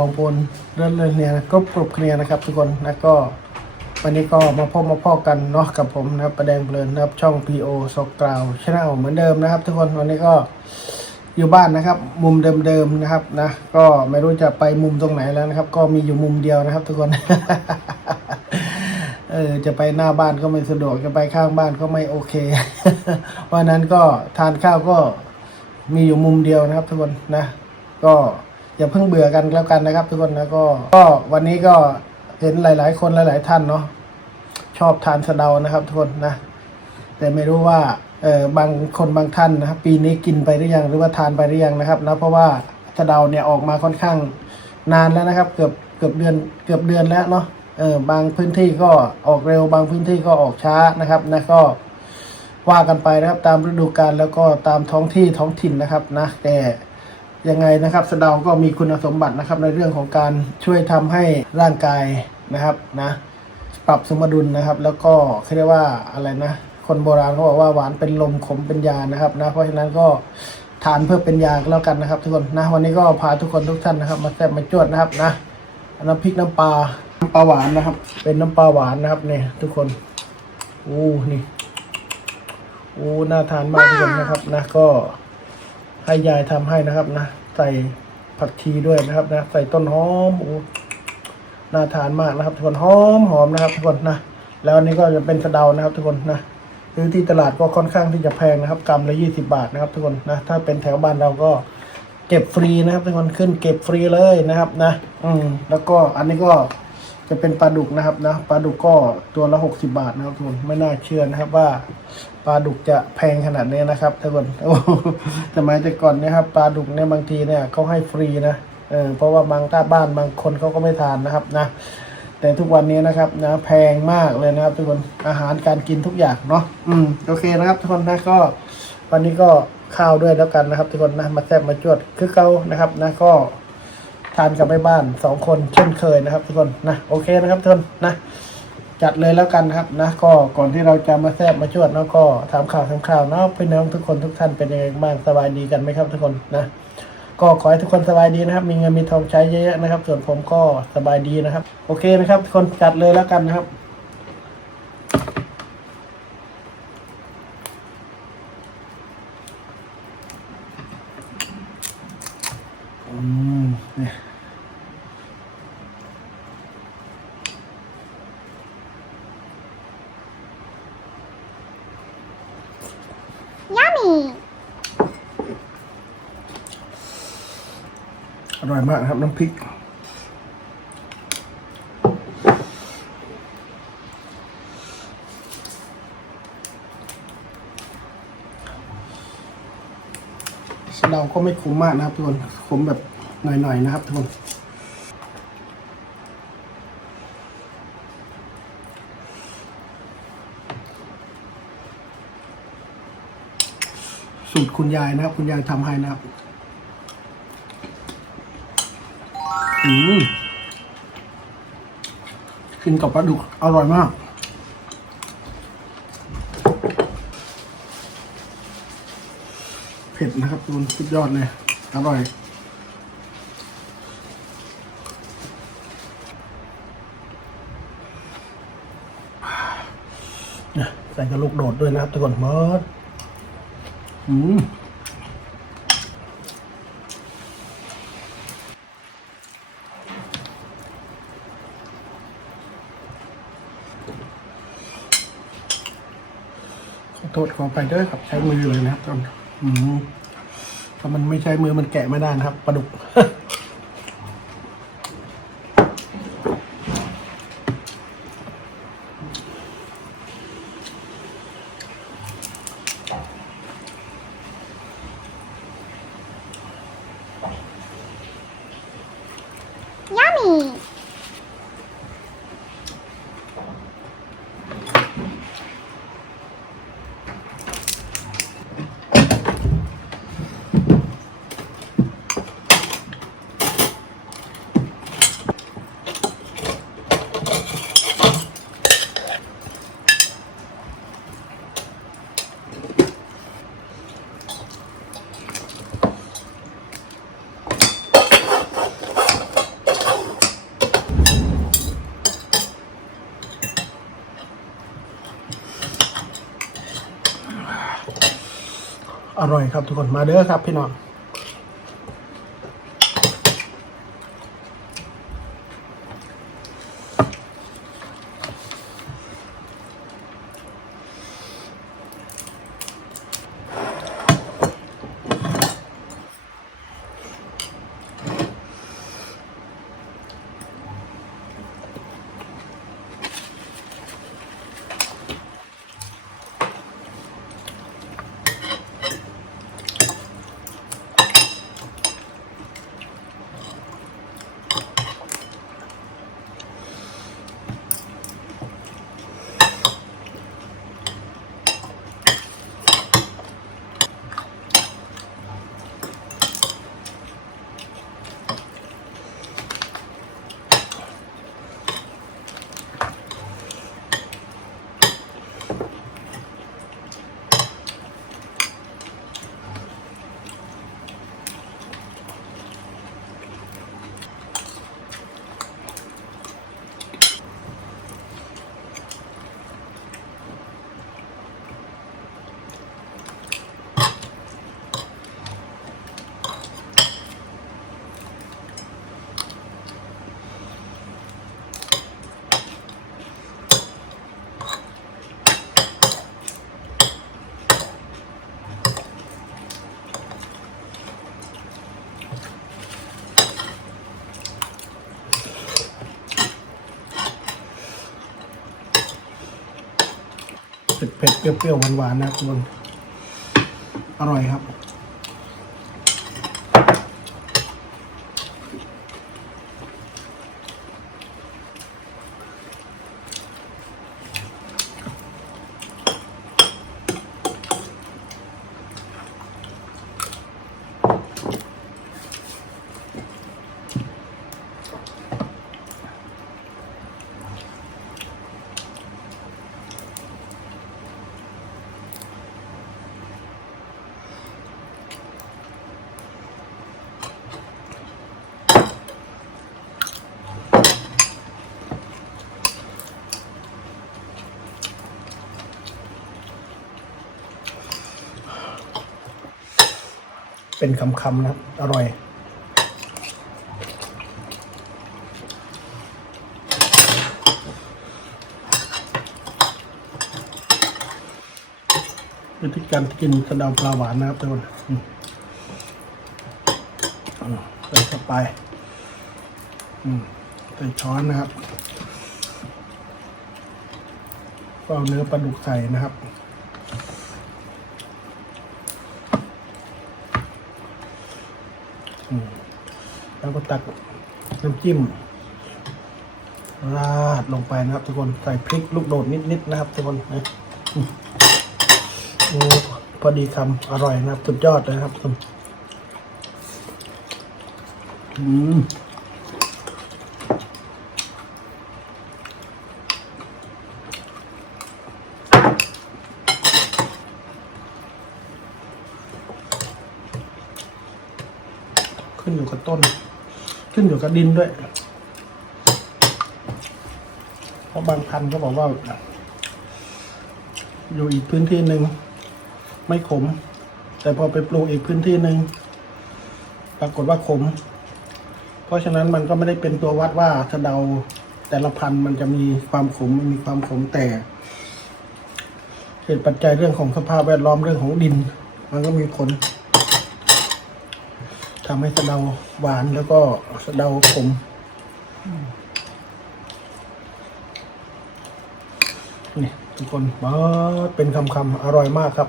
แมวบองปนเรื่อยๆเนี่ยก็ปรุบเคลียร์นะครับทุกคนแล้วก็วันนี้ก็มาพบมาพ่อกันเนาะกับผมนะครับประแดงเพลินนะครับช่อง PO สกราวชาแนลเหมือนเดิมนะครับ ทุกคนวันนี้ก็อยู่บ้านนะครับ มุมเดิมๆนะครับนะก็ไม่รู้จะไปมุมตรงไหนแล้วนะครับ ก็มีอยู่มุมเดียวนะครับ ทุกคนเออจะไปหน้าบ้านก็ไม่สะดวกจะไปข้างบ้านก็ไม่โอเคเพราะนั้นก็ทานข้าวก็มีอยู่มุมเดียวนะครับ ทุกคนนะ ก็ อย่าเพิ่งเบื่อกันแล้วกันนะครับ ทุกคนแล้วก็ ก็วันนี้ก็เห็นหลาย ๆ คนหลาย ๆ ท่านเนาะชอบทานสะเดานะครับ ทุกคนนะ แต่ไม่รู้ว่าเออบางคนบางท่านนะครับปีนี้กินไปหรือยังหรือว่าทานไปหรือยังนะครับนะเพราะว่าสะเดาเนี่ยออกมาค่อนข้างนานแล้วนะครับ เกือบเกือบเดือนเกือบเดือนแล้วเนาะเออบางพื้นที่ก็ออกเร็ว บางพื้นที่ก็ออกช้านะครับนะก็ว่ากันไปนะครับตามฤดูกาลแล้วก็ตามท้องที่ท้องถิ่นนะครับนะแต่ ยังไงนะครับสะเดาก็มีคุณสมบัตินะครับในเรื่องของการช่วยทำให้ร่างกายนะครับนะปรับสมดุลนะครับ แล้วก็เขาเรียกว่าอะไรนะคนโบราณเขาบอกว่าหวานเป็นลมขมเป็นยานะครับนะเพราะฉะนั้นก็ทานเพื่อเป็นยาแล้วกันนะครับ ทุกคนนะวันนี้ก็พาทุกคนทุกท่านนะครับ มาแซ่บมาจวดนะครับนะน้ำพริกน้ำปลาน้ำปลาหวานนะครับ เป็นน้ำปลาหวานนะครับเนี่ยทุกคนอู้นี่โอ้น่าทานมากทุกคนนะครับนะก็ ให้ยายทำให้นะครับนะ ใส่ผักชีด้วยนะครับนะ ใส่ต้นหอมโอ้น่าทานมากนะครับ ทุกคนหอมหอมนะครับทุกคนนะ แล้วนนี้ก็จะเป็นสะเดานะครับ ทุกคนนะซื้อที่ตลาดก็ค่อนข้างที่จะแพงนะครับกรัมละยี่สิบาทนะครับ ทุกคนนะ ถ้าเป็นแถวบ้านเราก็เก็บฟรีนะครับ ทุกคนขึ้นเก็บฟรีเลยนะครับนะ อืมแล้วก็อันนี้ก็จะเป็นปลาดุกนะครับนะปลาดุกก็ตัวละหกสิบาทนะครับทุกคนไม่น่าเชื่อนะครับว่า ปลาดุกจะแพงขนาดนี้นะครับทุกคนโอ้โหสมัยแต่ก่อนเนะครับปลาดุกเนี่ยบางทีเนี่ยเขาให้ฟรีนะเออเพราะว่าบางท่าบ้านบางคนเขาก็ไม่ทานนะครับนะ แต่ทุกวันนี้นะครับนะแพงมากเลยนะครับ ทุกคนอาหารการกินทุกอย่างเนาะอืมโอเคนะครับ ทุกคนนะก็ วันนี้ก็ข้าวด้วยแล้วกันนะครับ ทุกคนนะมาแซ่บมาจวดคือเก่านะครับนะก็ทานกับแม่บ้านสองคนเช่นเคยนะครับ ทุกคนนะโอเคนะครับทุกคนนะ จัดเลยแล้วกันครับนะก็ก่อนที่เราจะมาแซบมาชวดเนาะก็ถามข่าวถามข่าวเนาะพี่น้องทุกคนทุกท่านเป็นยังไงบ้างสบายดีกันไหมครับทุกคนนะก็ขอให้ทุกคนสบายดีนะครับ มีเงินมีทองใช้เยอะๆนะครับ ส่วนผมก็สบายดีนะครับ โอเคนะครับ ทุกคนจัดเลยแล้วกันนะครับ อืมเนี่ย Yummy! อร่อยมากนะครับน้ำพริก เราก็ไม่ขมมากนะครับทุกคนขมแบบหน่อยๆนะครับทุกคน สูตรคุณยายนะครับ คุณยายทำให้นะครับ อืมกินกับปลาดุกอร่อยมาก เผ็ดนะครับทุกคนสุดยอดเลย อร่อยเนี่ยใส่กระลูกโดดด้วยนะครับทุกคนมด อืมขอโทษขอไปด้วยครับ ใช้มือเลยนะครับตอนอืมถ้ามันไม่ใช้มือมันแกะไม่ได้นะครับปลาดุก 嗯。 อร่อยครับทุกคนมาเด้อครับพี่น้อง เผ็ดเปรี้ยวๆหวานๆนะครับทุกคนอร่อยครับ เป็นคำๆนะครับ อร่อย วิธีการกินสะเดาปลาหวานนะครับทุกคนอืมอืมใส่เข้าไปอืมใส่ช้อนนะครับ ก็เอาเนื้อปลาดุกใส่นะครับ อืมแล้วก็ ตักน้ำจิ้ม ราดลงไปนะครับ ทุกคนใส่พริกลูกโดดนิดๆนะครับ ทุกคนนะโอ้พอดีคำอร่อยนะครับ สุดยอดเลยนะครับทุกคนอืมขึ้นอยู่กับต้น ขึ้นอยู่กับดินด้วย เพราะบางพันธุ์ก็บอกว่า อยู่อีกพื้นที่หนึ่งไม่ขม แต่พอไปปลูกอีกพื้นที่หนึ่งปรากฏว่าขม เพราะฉะนั้นมันก็ไม่ได้เป็นตัววัดว่าสะเดาแต่ละพันธุ์มันจะมีความขมมันมีความขมแต่เหตุปัจจัยเรื่องของสภาพแวดล้อมเรื่องของดิน มันก็มีผล ทำให้สะเดาหวานแล้วก็สะเดาขมนี่ทุกคนเป็นคำคำๆอร่อยมากครับ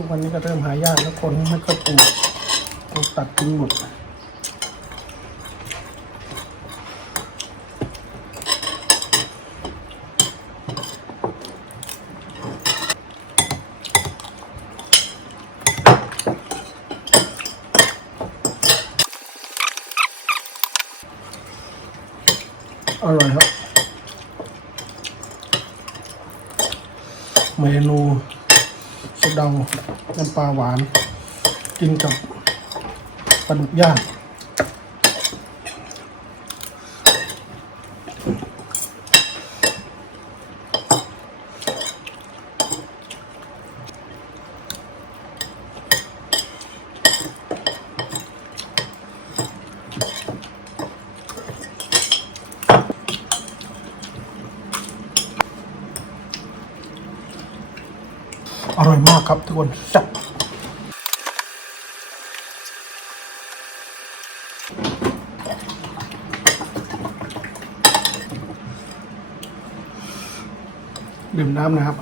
ทุกวันนี้ก็เริ่มหายากแล้วคนไม่ค่อยปลูกปลูกตัดทิ้งหมดอร่อยครับเมนู เดาน้ำปลาหวาน กินกับปลาดุกย่าง ครับทุกคนแซ่บดื่มน้ำนะครับ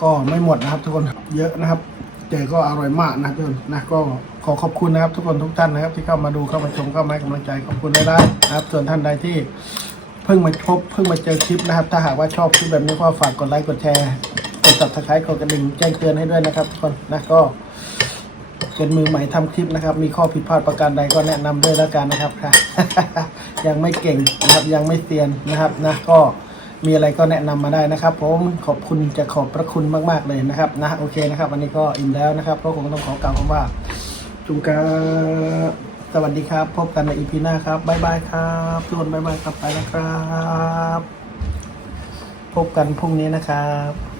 ก็ไม่หมดนะครับทุกคนเยอะนะครับ แต่ก็อร่อยมากนะทุกคนนะก็ขอขอบคุณนะครับ ทุกคนทุกท่านนะครับ ที่เข้ามาดูเข้ามาชมเข้ามาให้กำลังใจขอบคุณได้ๆนะครับ ส่วนท่านใดที่เพิ่งมาพบเพิ่งมาเจอคลิปนะครับ ถ้าหากว่าชอบคลิปแบบนี้ก็ฝากกดไลค์กดแชร์กด subscribe กดกระดิ่งแจ้งเตือนให้ด้วยนะครับทุกคนนะก็เป็นมือใหม่ทำคลิปนะครับ มีข้อผิดพลาดประการใดก็แนะนำด้วยแล้วกันนะครับค่ะยังไม่เก่งนะครับยังไม่เซียนนะครับนะก็ มีอะไรก็แนะนำมาได้นะครับ ผมขอบคุณจะขอบพระคุณมากๆเลยนะครับนะโอเคนะครับ วันนี้ก็อิ่มแล้วนะครับก็คงต้องขอกล่าวคำว่าจุงกาสวัสดีครับ พบกันในอีพีหน้าครับบ๊ายบายครับทุกคนบ๊ายบายครับไปนะครับ พบกันพรุ่งนี้นะครับ